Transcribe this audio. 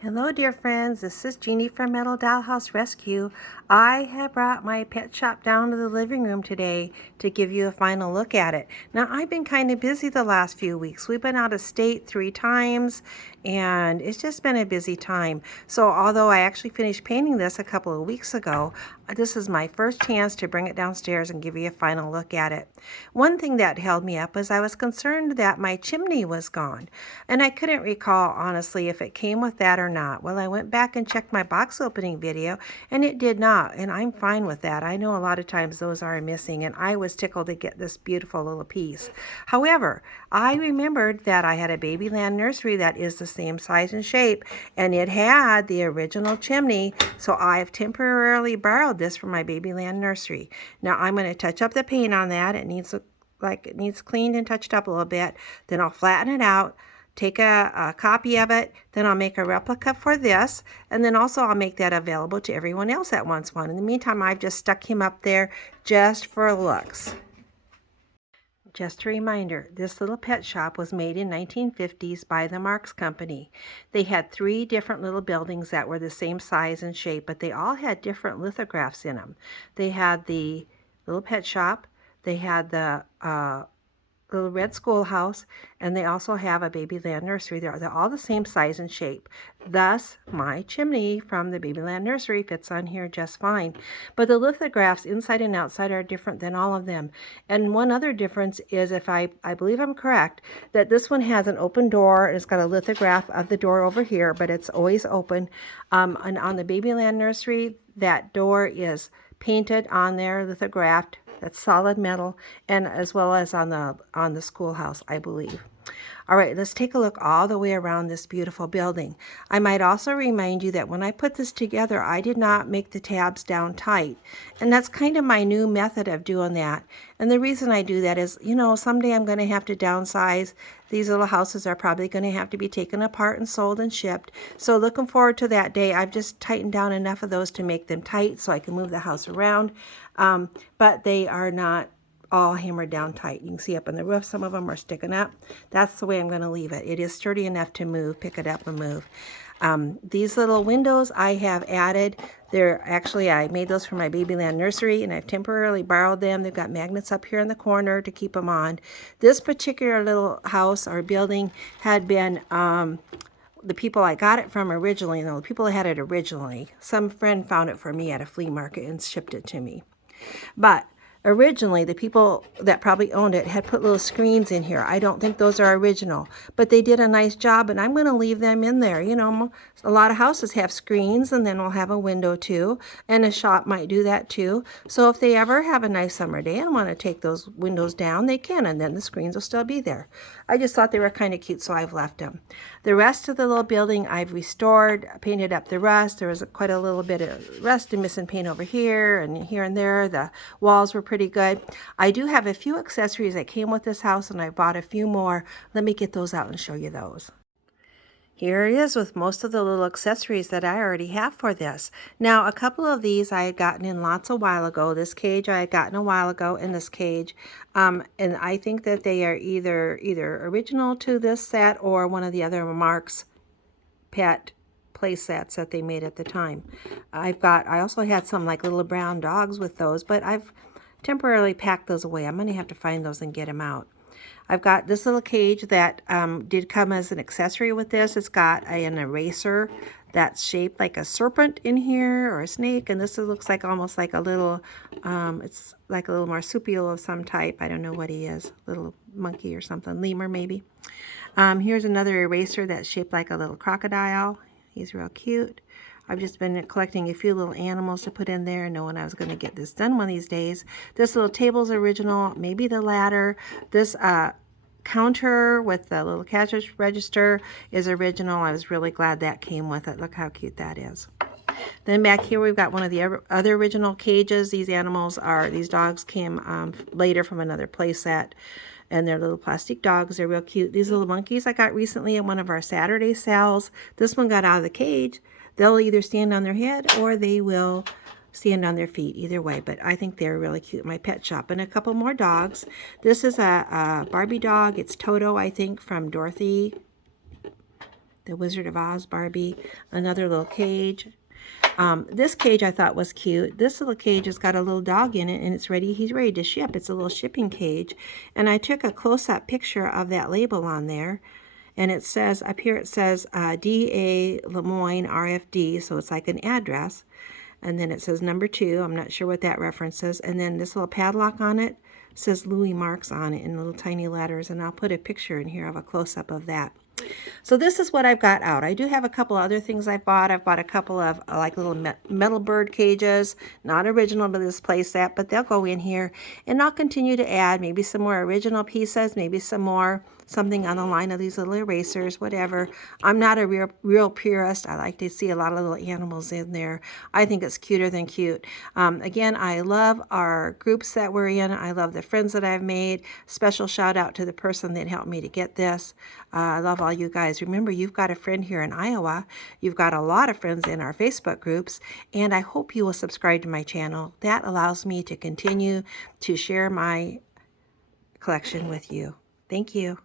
Hello dear friends, this is Jeannie from Metal Dollhouse Rescue. I have brought my pet shop down to the living room today to give you a final look at it. Now I've been kind of busy the last few weeks. We've been out of state 3 times and it's just been a busy time. So although I actually finished painting this a couple of weeks ago, this is my first chance to bring it downstairs and give you a final look at it. One thing that held me up was I was concerned that my chimney was gone, and I couldn't recall honestly if it came with that or not. Well, I went back and checked my box opening video and it did not, and I'm fine with that. I know a lot of times those are missing, and I was tickled to get this beautiful little piece. However, I remembered that I had a Babyland nursery that is the same size and shape, and it had the original chimney, so I've temporarily borrowed this from my Babyland nursery. Now I'm going to touch up the paint on that. It needs cleaned and touched up a little bit. Then I'll flatten it out, take a copy of it, then I'll make a replica for this, and then also I'll make that available to everyone else that wants one. In the meantime, I've just stuck him up there just for looks. Just a reminder, this little pet shop was made in 1950s by the Marx Company. They had 3 different little buildings that were the same size and shape, but they all had different lithographs in them. They had the little pet shop, they had the little red schoolhouse, and they also have a Babyland nursery. They're all the same size and shape. Thus, my chimney from the Babyland nursery fits on here just fine. But the lithographs inside and outside are different than all of them. And one other difference is, if I believe I'm correct, that this one has an open door, and it's got a lithograph of the door over here, but it's always open. And on the Babyland nursery, that door is painted on there, lithographed. That's solid metal, and as well as on the schoolhouse, I believe. All right, let's take a look all the way around this beautiful building. I might also remind you that when I put this together, I did not make the tabs down tight. And that's kind of my new method of doing that. And the reason I do that is, you know, someday I'm going to have to downsize. These little houses are probably going to have to be taken apart and sold and shipped. So looking forward to that day. I've just tightened down enough of those to make them tight so I can move the house around. But they are not all hammered down tight. You can see up on the roof, some of them are sticking up. That's the way I'm going to leave it. It is sturdy enough to move, pick it up and move. These little windows I have added. They're actually, I made those for my Babyland nursery, and I've temporarily borrowed them. They've got magnets up here in the corner to keep them on. This particular little house or building had been the people I got it from originally, the people that had it originally, some friend found it for me at a flea market and shipped it to me. But originally, the people that probably owned it had put little screens in here. I don't think those are original, but they did a nice job, and I'm going to leave them in there. You know, a lot of houses have screens, and then we'll have a window too, and a shop might do that too. So if they ever have a nice summer day and want to take those windows down, they can, and then the screens will still be there. I just thought they were kind of cute, so I've left them. The rest of the little building I've restored, painted up the rust. There was quite a little bit of rust and missing paint over here and there. The walls were pretty good. I do have a few accessories that came with this house, and I bought a few more. Let me get those out and show you those. Here it is with most of the little accessories that I already have for this. Now, a couple of these I had gotten in lots a while ago. This cage I had gotten a while ago, and this cage. And I think that they are either original to this set or one of the other Marx Pet play sets that they made at the time. I also had some like little brown dogs with those, but I've temporarily packed those away. I'm going to have to find those and get them out. I've got this little cage that did come as an accessory with this. It's got an eraser that's shaped like a serpent in here, or a snake, and this looks like almost like a little, it's like a little marsupial of some type. I don't know what he is, little monkey or something, lemur maybe. Here's another eraser that's shaped like a little crocodile. He's real cute. I've just been collecting a few little animals to put in there, knowing I was going to get this done one of these days. This little table's original, maybe the ladder. This counter with the little cash register is original. I was really glad that came with it. Look how cute that is. Then back here we've got one of the other original cages. These dogs came later from another play set. And they're little plastic dogs. They're real cute. These little monkeys I got recently at one of our Saturday sales. This one got out of the cage. They'll either stand on their head or they will stand on their feet, either way. But I think they're really cute in my pet shop. And a couple more dogs. This is a Barbie dog. It's Toto, I think, from Dorothy the Wizard of Oz Barbie, another little cage. This cage I thought was cute. This little cage has got a little dog in it, and it's ready. He's ready to ship. It's a little shipping cage. And I took a close-up picture of that label on there. And it says, up here it says DA Lemoyne RFD, so it's like an address. And then it says number 2. I'm not sure what that reference is. And then this little padlock on it says Louis Marx on it in little tiny letters. And I'll put a picture in here of a close-up of that. So this is what I've got out. I do have a couple other things I've bought. I've bought a couple of like little metal bird cages, not original to this place set, but they'll go in here. And I'll continue to add maybe some more original pieces, maybe some more something on the line of these little erasers, whatever. I'm not a real purist. I like to see a lot of little animals in there. I think it's cuter than cute. Again, I love our groups that we're in. I love the friends that I've made. Special shout out to the person that helped me to get this. I love all you guys. Remember, you've got a friend here in Iowa. You've got a lot of friends in our Facebook groups. And I hope you will subscribe to my channel. That allows me to continue to share my collection with you. Thank you.